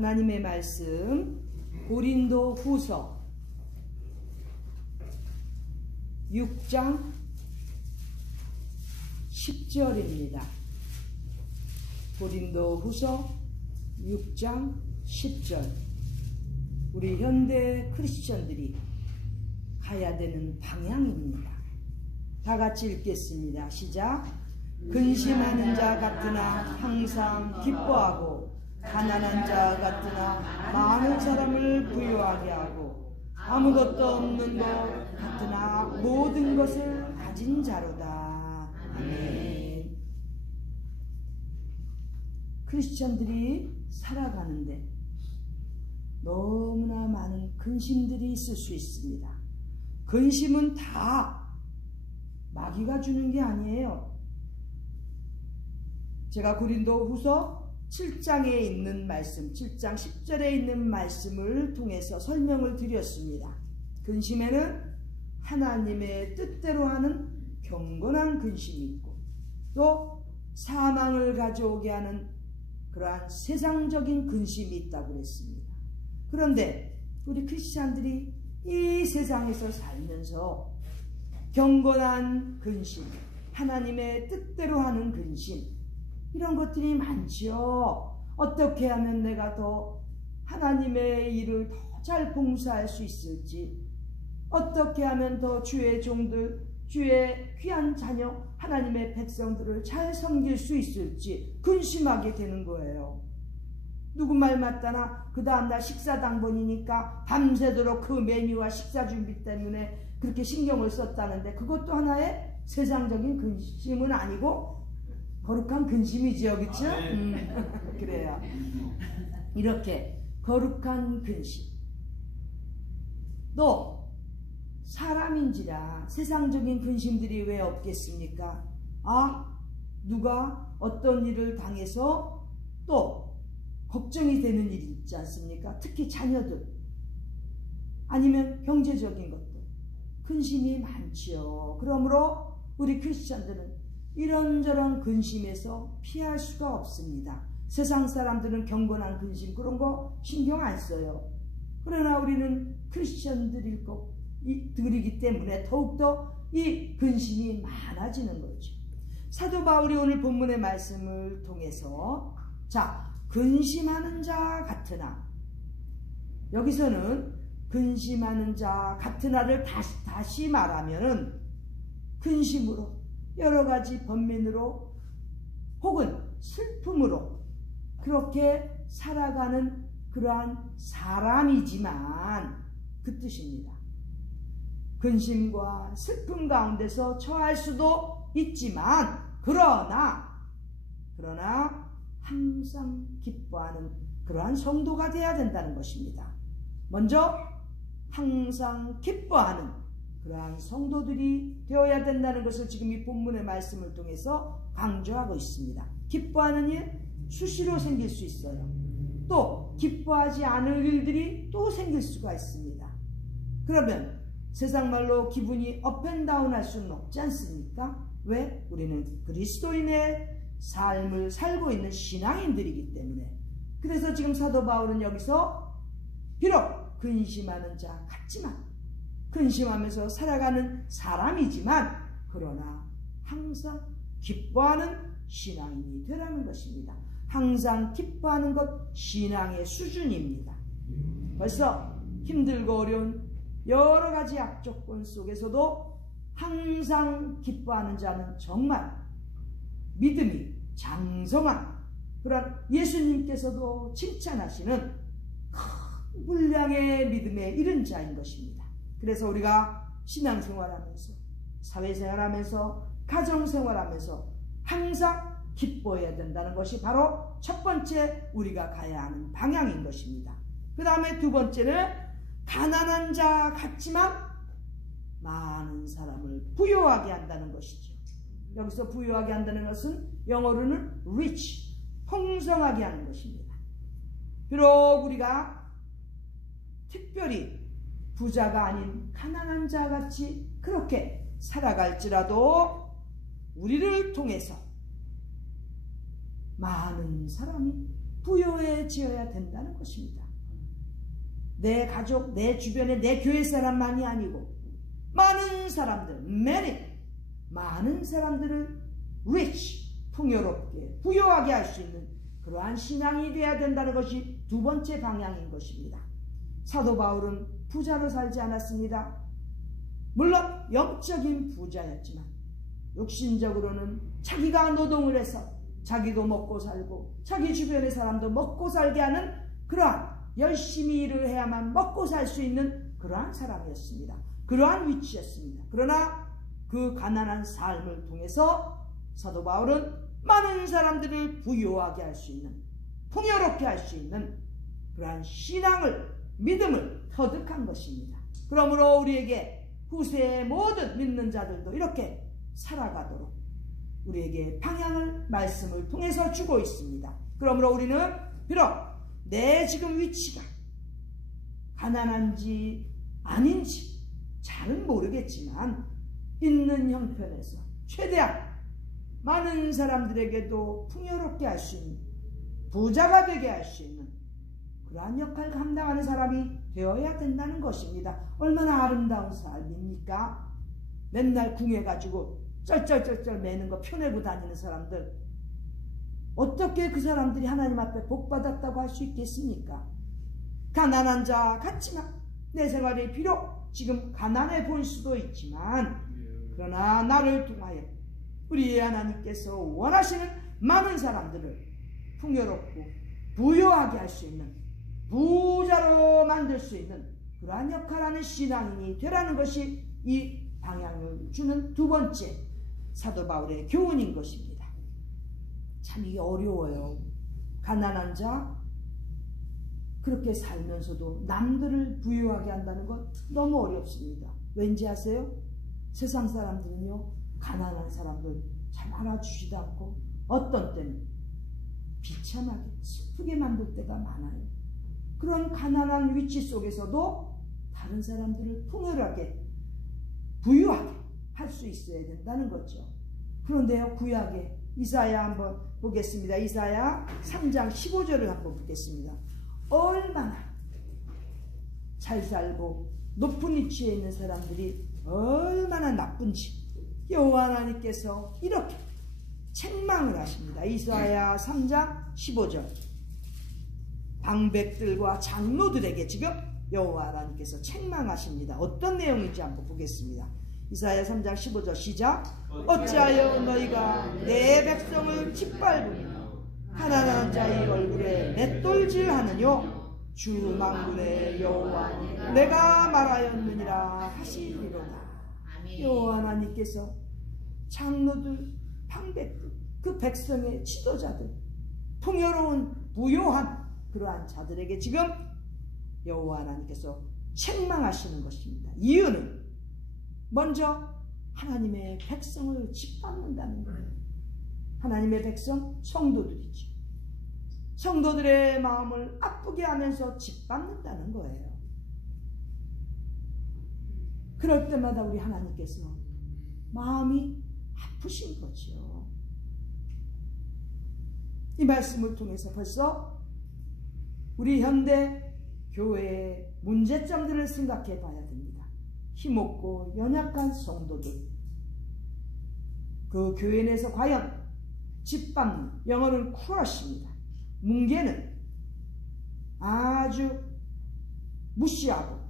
하나님의 말씀 고린도 후서 6장 10절입니다. 고린도 후서 6장 10절. 우리 현대 크리스천들이 가야 되는 방향입니다. 다 같이 읽겠습니다. 시작. 근심하는 자 같으나 항상 기뻐하고 가난한 자 같으나 많은 사람을 부유하게 하고 아무것도 없는 것 같으나 모든 것을 가진 자로다. 아멘. 크리스천들이 살아가는데 너무나 많은 근심들이 있을 수 있습니다. 근심은 다 마귀가 주는 게 아니에요. 제가 고린도 후서 7장에 있는 말씀, 7장 10절에 있는 말씀을 통해서 설명을 드렸습니다. 근심에는 하나님의 뜻대로 하는 경건한 근심이 있고 또 사망을 가져오게 하는 그러한 세상적인 근심이 있다고 그랬습니다. 그런데 우리 크리스찬들이 이 세상에서 살면서 경건한 근심, 하나님의 뜻대로 하는 근심, 이런 것들이 많지요. 어떻게 하면 내가 더 하나님의 일을 더 잘 봉사할 수 있을지, 어떻게 하면 더 주의 종들, 주의 귀한 자녀, 하나님의 백성들을 잘 섬길 수 있을지 근심하게 되는 거예요. 누구 말 맞다나 그 다음날 식사 당번이니까 밤새도록 그 메뉴와 식사 준비 때문에 그렇게 신경을 썼다는데 그것도 하나의 세상적인 근심은 아니고 거룩한 근심이지요, 그렇죠? 그래요. 이렇게 거룩한 근심. 또 사람인지라 세상적인 근심들이 왜 없겠습니까? 누가 어떤 일을 당해서 또 걱정이 되는 일이 있지 않습니까? 특히 자녀들 아니면 경제적인 것들 근심이 많지요. 그러므로 우리 크리스천들은 이런저런 근심에서 피할 수가 없습니다. 세상 사람들은 경건한 근심 그런 거 신경 안 써요. 그러나 우리는 크리스천들이기 때문에 더욱더 이 근심이 많아지는 거죠. 사도 바울이 오늘 본문의 말씀을 통해서 근심하는 자 같으나, 여기서는 근심하는 자 같으나를 다시 말하면은 근심으로 여러 가지 번민으로 혹은 슬픔으로 그렇게 살아가는 그러한 사람이지만 그 뜻입니다. 근심과 슬픔 가운데서 처할 수도 있지만 그러나 항상 기뻐하는 그러한 성도가 되어야 된다는 것입니다. 먼저 항상 기뻐하는 그러한 성도들이 되어야 된다는 것을 지금 이 본문의 말씀을 통해서 강조하고 있습니다. 기뻐하는 일 수시로 생길 수 있어요. 또 기뻐하지 않을 일들이 또 생길 수가 있습니다. 그러면 세상 말로 기분이 업앤다운 할 수는 없지 않습니까? 왜? 우리는 그리스도인의 삶을 살고 있는 신앙인들이기 때문에. 그래서 지금 사도 바울은 여기서 비록 근심하는 자 같지만, 근심하면서 살아가는 사람이지만 그러나 항상 기뻐하는 신앙인이 되라는 것입니다. 항상 기뻐하는 것 신앙의 수준입니다. 벌써 힘들고 어려운 여러 가지 악조건 속에서도 항상 기뻐하는 자는 정말 믿음이 장성한 그런 예수님께서도 칭찬하시는 큰 분량의 믿음에 이른 자인 것입니다. 그래서 우리가 신앙생활하면서 사회생활하면서 가정생활하면서 항상 기뻐해야 된다는 것이 바로 첫 번째 우리가 가야 하는 방향인 것입니다. 그 다음에 두 번째는 가난한 자 같지만 많은 사람을 부유하게 한다는 것이죠. 여기서 부유하게 한다는 것은 영어로는 rich, 풍성하게 하는 것입니다. 비록 우리가 특별히 부자가 아닌 가난한 자 같이 그렇게 살아갈지라도 우리를 통해서 많은 사람이 부요해지어야 된다는 것입니다. 내 가족, 내 주변에 내 교회 사람만이 아니고 많은 사람들, 많은 사람들을 rich, 풍요롭게, 부요하게 할 수 있는 그러한 신앙이 되어야 된다는 것이 두 번째 방향인 것입니다. 사도 바울은 부자로 살지 않았습니다. 물론 영적인 부자였지만 육신적으로는 자기가 노동을 해서 자기도 먹고 살고 자기 주변의 사람도 먹고 살게 하는 그러한 열심히 일을 해야만 먹고 살 수 있는 그러한 사람이었습니다. 그러한 위치였습니다. 그러나 그 가난한 삶을 통해서 사도 바울은 많은 사람들을 부유하게 할 수 있는, 풍요롭게 할 수 있는 그러한 신앙을, 믿음을 터득한 것입니다. 그러므로 우리에게 후세의 모든 믿는 자들도 이렇게 살아가도록 우리에게 방향을, 말씀을 통해서 주고 있습니다. 그러므로 우리는 비록 내 지금 위치가 가난한지 아닌지 잘은 모르겠지만 있는 형편에서 최대한 많은 사람들에게도 풍요롭게 할 수 있는, 부자가 되게 할 수 있는 그러한 역할을 감당하는 사람이 되어야 된다는 것입니다. 얼마나 아름다운 삶입니까? 맨날 궁해가지고 쩔쩔쩔쩔 매는 거 펴내고 다니는 사람들, 어떻게 그 사람들이 하나님 앞에 복받았다고 할 수 있겠습니까? 가난한 자 같지만 내 생활이 비록 지금 가난해 보일 수도 있지만 그러나 나를 통하여 우리 하나님께서 원하시는 많은 사람들을 풍요롭고 부유하게 할 수 있는, 부자로 만들 수 있는 그러한 역할하는 신앙인이 되라는 것이 이 방향을 주는 두 번째 사도 바울의 교훈인 것입니다. 참 이게 어려워요. 가난한 자 그렇게 살면서도 남들을 부유하게 한다는 건 너무 어렵습니다. 왠지 아세요? 세상 사람들은요, 가난한 사람들 잘 알아주지도 않고 어떤 때는 비참하게 슬프게 만들 때가 많아요. 그런 가난한 위치 속에서도 다른 사람들을 풍요하게, 부유하게 할 수 있어야 된다는 거죠. 그런데요, 구약에 이사야 한번 보겠습니다. 이사야 3장 15절을 한번 보겠습니다. 얼마나 잘 살고 높은 위치에 있는 사람들이 얼마나 나쁜지 여호와 하나님께서 이렇게 책망을 하십니다. 이사야 3장 15절. 방백들과 장로들에게 지금 여호와 하나님께서 책망하십니다. 어떤 내용인지 한번 보겠습니다. 이사야 3장 15절 시작. 어찌하여 너희가 내 백성을 짓밟으며 가난한 자의 얼굴에 맷돌질하느뇨. 주 만군의 여호와 내가 말하였느니라 하시리로다. 여호와 하나님께서 장로들, 방백들, 그 백성의 지도자들, 풍요로운 부요한 그러한 자들에게 지금 여호와 하나님께서 책망하시는 것입니다. 이유는 먼저 하나님의 백성을 짓밟는다는 거예요. 하나님의 백성, 성도들이죠. 성도들의 마음을 아프게 하면서 짓밟는다는 거예요. 그럴 때마다 우리 하나님께서 마음이 아프신 거죠. 이 말씀을 통해서 벌써 우리 현대 교회의 문제점들을 생각해 봐야 됩니다. 힘없고 연약한 성도들, 그 교회 내에서 과연 짓밟는, 영어는 crush입니다. 뭉개는, 아주 무시하고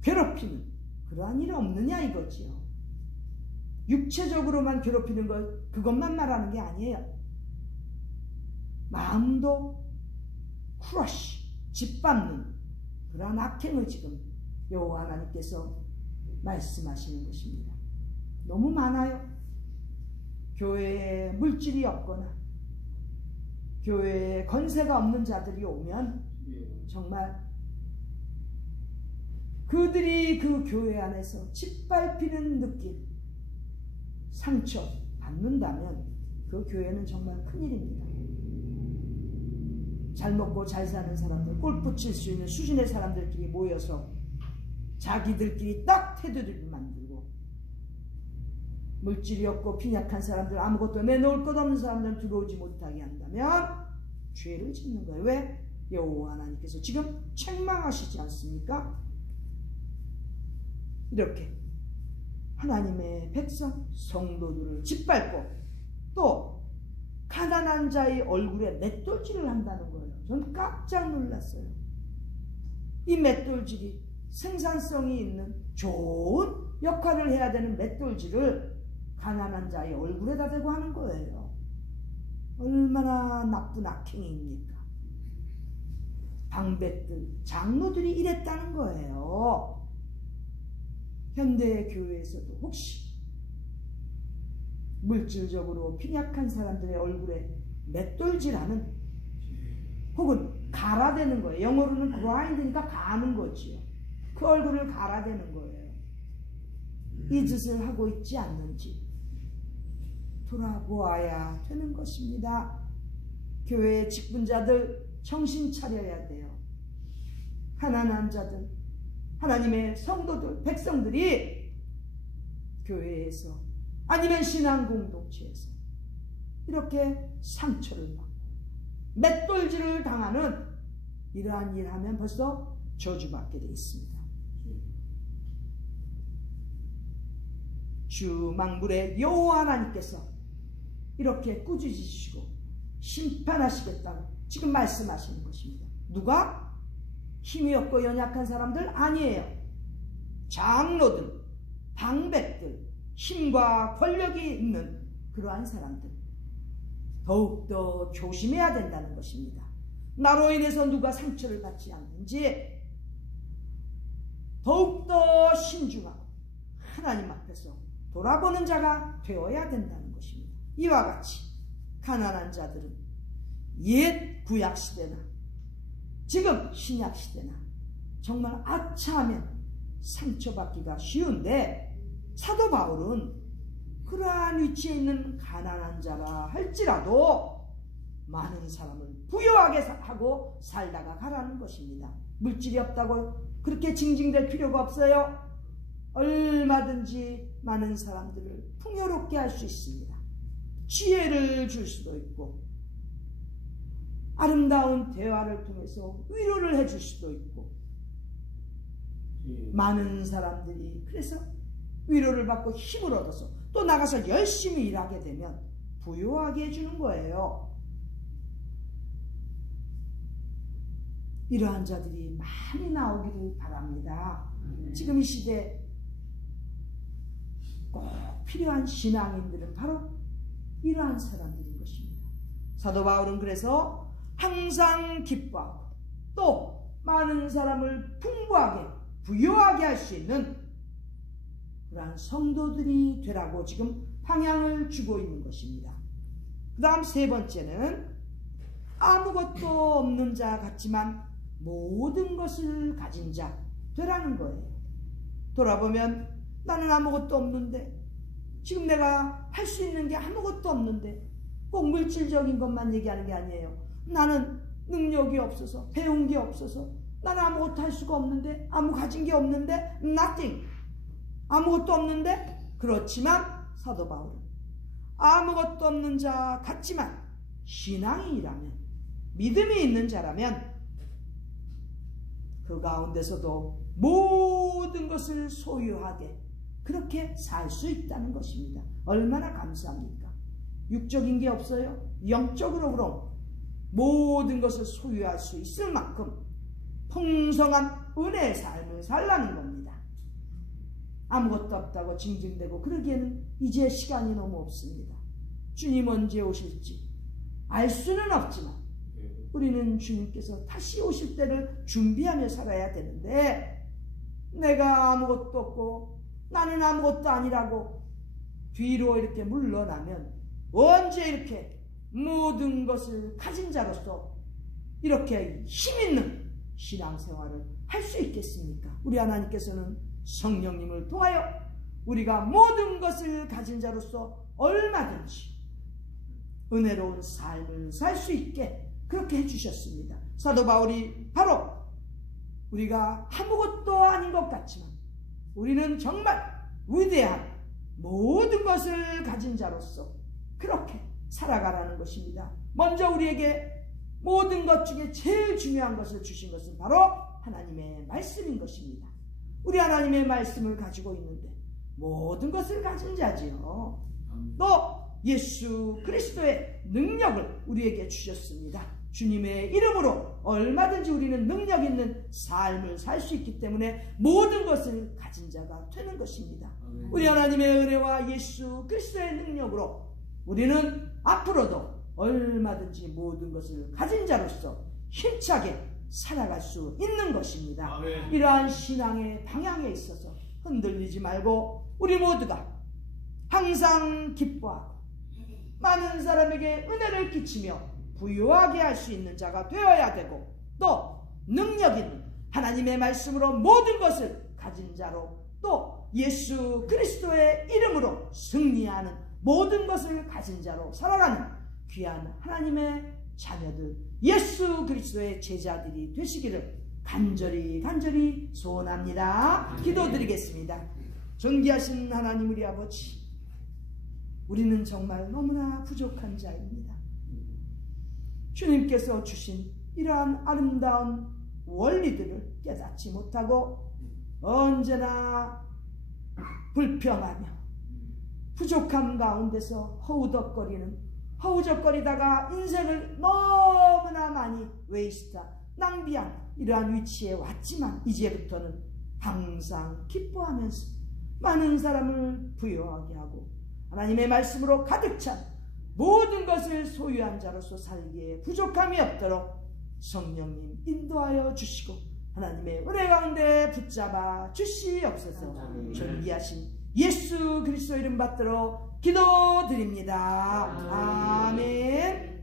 괴롭히는 그러한 일은 없느냐 이거지요. 육체적으로만 괴롭히는 것, 그것만 말하는 게 아니에요. 마음도 crush, 짓밟는 그러한 악행을 지금 여호와 하나님께서 말씀하시는 것입니다. 너무 많아요. 교회에 물질이 없거나 교회에 건세가 없는 자들이 오면 정말 그들이 그 교회 안에서 짓밟히는 느낌, 상처 받는다면 그 교회는 정말 큰일입니다. 잘 먹고 잘 사는 사람들, 골프 칠 수 있는 수준의 사람들끼리 모여서 자기들끼리 딱 테두리를 만들고, 물질이 없고 빈약한 사람들, 아무것도 내놓을 것 없는 사람들은 들어오지 못하게 한다면 죄를 짓는 거예요. 왜? 여호와 하나님께서 지금 책망하시지 않습니까? 이렇게 하나님의 백성 성도들을 짓밟고 또 가난한 자의 얼굴에 맷돌질을 한다는 거예요. 전 깜짝 놀랐어요. 이 맷돌질이 생산성이 있는 좋은 역할을 해야 되는 맷돌질을 가난한 자의 얼굴에다 대고 하는 거예요. 얼마나 나쁜 악행입니까? 방백들, 장로들이 이랬다는 거예요. 현대 교회에서도 혹시 물질적으로 빈약한 사람들의 얼굴에 맷돌질하는 혹은 갈아대는 거예요. 영어로는 grind니까 가는 거지요. 그 얼굴을 갈아대는 거예요. 이 짓을 하고 있지 않는지 돌아보아야 되는 것입니다. 교회의 직분자들 정신 차려야 돼요. 가난한 자들, 하나님의 성도들, 백성들이 교회에서 아니면 신앙 공동체에서 이렇게 상처를 받고 맷돌질을 당하는 이러한 일을 하면 벌써 저주받게 되어 있습니다. 주 만군의 여호와 하나님께서 이렇게 꾸짖으시고 심판하시겠다고 지금 말씀하시는 것입니다. 누가? 힘이 없고 연약한 사람들? 아니에요. 장로들, 방백들, 힘과 권력이 있는 그러한 사람들 더욱더 조심해야 된다는 것입니다. 나로 인해서 누가 상처를 받지 않는지 더욱더 신중하고 하나님 앞에서 돌아보는 자가 되어야 된다는 것입니다. 이와 같이 가난한 자들은 옛 구약시대나 지금 신약시대나 정말 아차하면 상처받기가 쉬운데 사도 바울은 그러한 위치에 있는 가난한 자라 할지라도 많은 사람을 부유하게 하고 살다가 가라는 것입니다. 물질이 없다고 그렇게 징징댈 필요가 없어요. 얼마든지 많은 사람들을 풍요롭게 할 수 있습니다. 지혜를 줄 수도 있고 아름다운 대화를 통해서 위로를 해줄 수도 있고 많은 사람들이 그래서 위로를 받고 힘을 얻어서 또 나가서 열심히 일하게 되면 부유하게 해주는 거예요. 이러한 자들이 많이 나오기를 바랍니다. 지금 이 시대에 꼭 필요한 신앙인들은 바로 이러한 사람들인 것입니다. 사도 바울은 그래서 항상 기뻐하고 또 많은 사람을 풍부하게 부유하게 할 수 있는 그러한 성도들이 되라고 지금 방향을 주고 있는 것입니다. 그 다음 세 번째는 아무것도 없는 자 같지만 모든 것을 가진 자 되라는 거예요. 돌아보면 나는 아무것도 없는데 지금 내가 할 수 있는 게 아무것도 없는데 꼭 물질적인 것만 얘기하는 게 아니에요. 나는 능력이 없어서 배운 게 없어서 나는 아무것도 할 수가 없는데 아무 가진 게 없는데 nothing 아무것도 없는데 그렇지만 사도 바울은 아무것도 없는 자 같지만 신앙인이라면 믿음이 있는 자라면 그 가운데서도 모든 것을 소유하게 그렇게 살 수 있다는 것입니다. 얼마나 감사합니까? 육적인 게 없어요. 영적으로 그럼 모든 것을 소유할 수 있을 만큼 풍성한 은혜의 삶을 살라는 겁니다. 아무것도 없다고 징징대고 그러기에는 이제 시간이 너무 없습니다. 주님 언제 오실지 알 수는 없지만 우리는 주님께서 다시 오실 때를 준비하며 살아야 되는데 내가 아무것도 없고 나는 아무것도 아니라고 뒤로 이렇게 물러나면 언제 이렇게 모든 것을 가진 자로서 이렇게 힘있는 신앙생활을 할 수 있겠습니까? 우리 하나님께서는 성령님을 통하여 우리가 모든 것을 가진 자로서 얼마든지 은혜로운 삶을 살 수 있게 그렇게 해주셨습니다. 사도 바울이 바로 우리가 아무것도 아닌 것 같지만 우리는 정말 위대한 모든 것을 가진 자로서 그렇게 살아가라는 것입니다. 먼저 우리에게 모든 것 중에 제일 중요한 것을 주신 것은 바로 하나님의 말씀인 것입니다. 우리 하나님의 말씀을 가지고 있는데 모든 것을 가진 자지요. 또 예수 그리스도의 능력을 우리에게 주셨습니다. 주님의 이름으로 얼마든지 우리는 능력 있는 삶을 살 수 있기 때문에 모든 것을 가진 자가 되는 것입니다. 우리 하나님의 은혜와 예수 그리스도의 능력으로 우리는 앞으로도 얼마든지 모든 것을 가진 자로서 힘차게 살아갈 수 있는 것입니다. 아멘. 이러한 신앙의 방향에 있어서 흔들리지 말고 우리 모두가 항상 기뻐하고 많은 사람에게 은혜를 끼치며 부유하게 할 수 있는 자가 되어야 되고, 또 능력 있는 하나님의 말씀으로 모든 것을 가진 자로, 또 예수 그리스도의 이름으로 승리하는 모든 것을 가진 자로 살아가는 귀한 하나님의 자녀들, 예수 그리스도의 제자들이 되시기를 간절히 소원합니다. 기도드리겠습니다. 존귀하신 하나님 우리 아버지, 우리는 정말 너무나 부족한 자입니다. 주님께서 주신 이러한 아름다운 원리들을 깨닫지 못하고 언제나 불평하며 부족함 가운데서 허우적거리다가 인생을 너무나 많이 낭비한 이러한 위치에 왔지만, 이제부터는 항상 기뻐하면서 많은 사람을 부유하게 하고 하나님의 말씀으로 가득 찬 모든 것을 소유한 자로서 살기에 부족함이 없도록 성령님 인도하여 주시고 하나님의 은혜 가운데 붙잡아 주시옵소서. 존귀하신 예수 그리스도 이름 받들어 기도드립니다. 아멘.